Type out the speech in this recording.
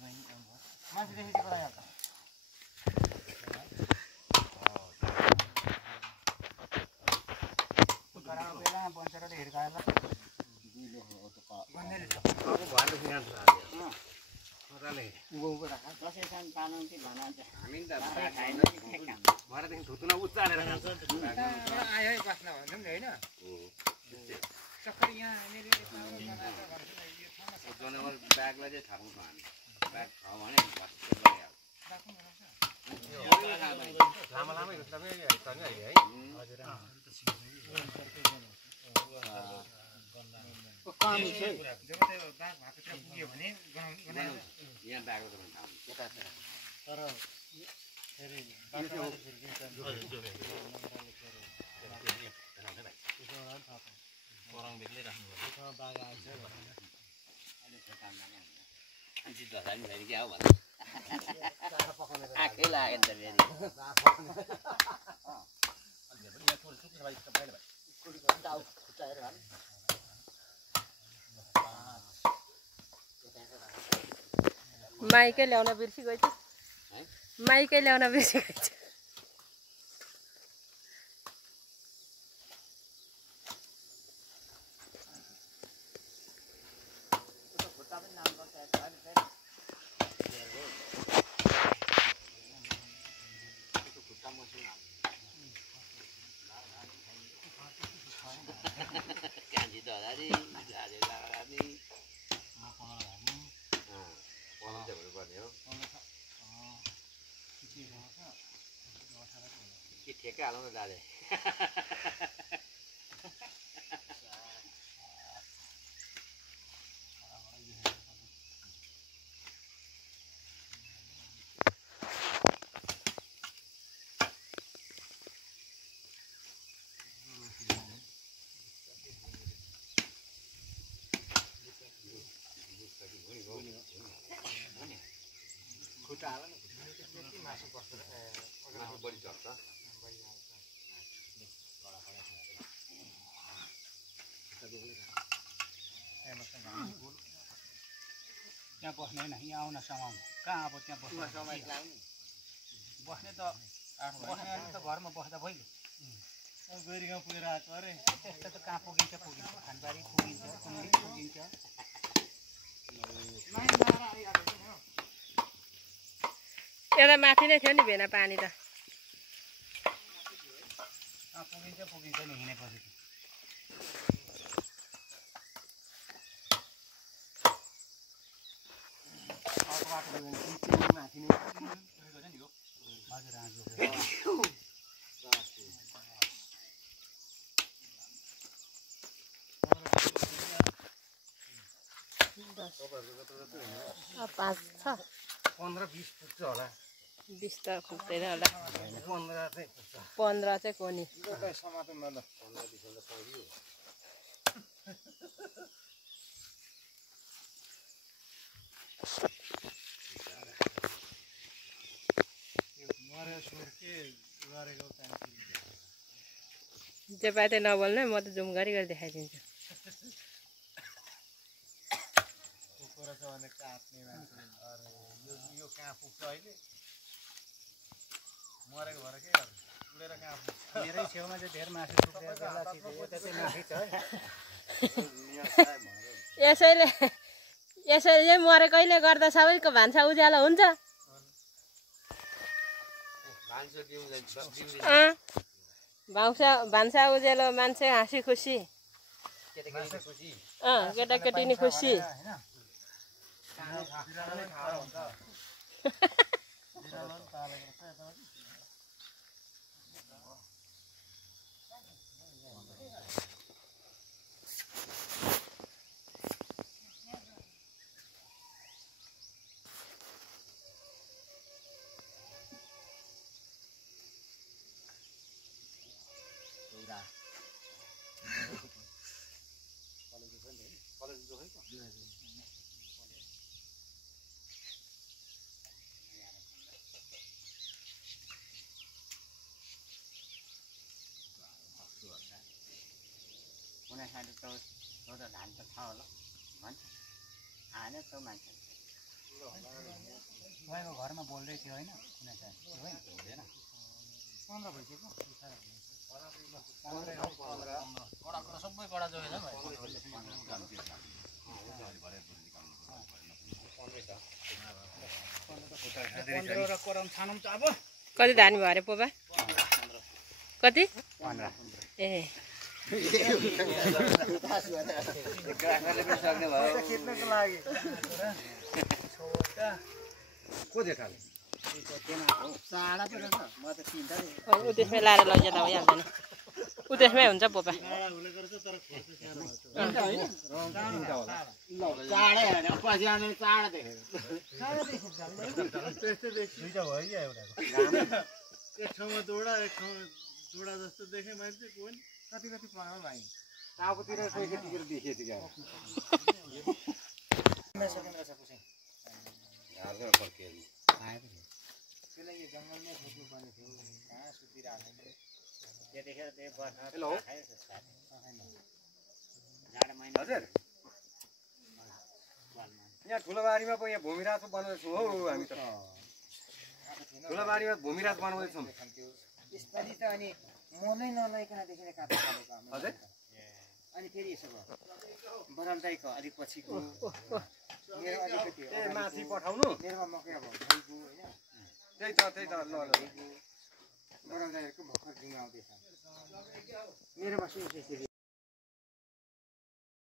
मान्छेदेखि चाहिँ कराइहाल्छ बेला बन्चेर हिर्काएर भरेदेखि थुतुना उचालेर खान्छ आयो बस्न भन्नु नि होइन चक्कर यहाँ जनावर ब्यागलाई चाहिँ थाप्नु हामी ब्याग छ भने लामो लामै हुन्छ है कमी छ जब त्यो बाघ भाततिर पुग्यो भने यहाँ ब्याग तर फेरि गरम बेग्लै राख्नु बाघ आउँछ क्या हो आँखै लाग्यो नि त माइकै ल्याउन बिर्सिगएछ माइकै ल्याउन बिर्सिगएछ ठेक्कै हालौँ न दाले खुट्टा हाल न मासु बस्छ मासु बढी चल्छ त्यहाँ बस्ने होइन यहाँ आउन समाउनु कहाँ अब त्यहाँ बस्ने बस्ने त घरमा बस्दा भइगयो गरी गाउँ पुगेर आएको अरे त्यस्तो त कहाँ पुगिन्छ खानबारी पुगिन्छ कुम्री पुगिन्छ एउटा माथि नै थियो नि भेना पानी त पुगिन्छ नि हिँडेपछि पाँच छ 15-20 पुग्छ होला 20 त पुग्दैन होला 15 चाहिँ कोनी जे पाए त नबोल्नु म त जुम गरी देखाइदिन्छु यो कहाँ पुग्छ अहिले मरेको भएर के उडेर कहाँ पुग्छ मेरै छेउमा चाहिँ धेर मासु पुगेर बेला मासु छ यसैले मरेकैले गर्दा सबैको भान्सा उज्यालो हुन्छ भान्सा उज्यालो मान्छे हाँसी खुसी केटाकेटी नि खुसी धान त छ होला भन्छ हाने त मान्छे तपाईँको घरमा बोल्दै थियो होइन कुनै चाहिँ त्यो होइन हुँदैन 15 भइसक्यो कडा सबै कडा जोगेर भयो 15 र कराउन छानौँ त अब कति धान भयो अरे पोपा कति 15 ए ग्राहकले पनि सक्ने भयो खिच्नको लागि को देखाले चाडा पो रहेछ म त चिन्ता नि ऊ त्यसमै लाएर लैजाँदा भइहाल्छ नि ऊ त्यसमै हुन्छ पोपा चाडै होइन पछि आउने चाडा देखेको त्यस्तै देख्छु दुईटा भयो क्या एउटाको एक ठाउँमा दोडा एक ठाउँमा जोडा जस्तो देखेँ मैले चाहिँ कोही कति कति पाएँ भाइ टाउकोतिर यतिखेर देखेँ त्यो सकिँदो रहेछ कुसै घरबाट फर्कियो त्यसलाई यो जङ्गलमै खोज्नु पर्ने थियो कहाँ सुतिरहेको छैन त्यतिखेर त्यही बर्खा हेलो जाडो महिना हजुर यहाँ ठुलोबारीमा पो यहाँ भूमिराज बनाउँदैछौँ हौ हामी त ठुलोबारीमा भूमिराज बनाउँदैछौँ यसपालि त अनि मनै नलाइकन त्यसरी काट्नु परेको हजुर अनि फेरि यसो भयो बरन्दाइको अलिक पछिको मेरो अलिकति ए माथि पठाउनु मेरोमा मकै अब भइगयो होइन त्यही त ल बरन्दाइहरूको भर्खर जुङ आउँदैछ मेरोमा सुन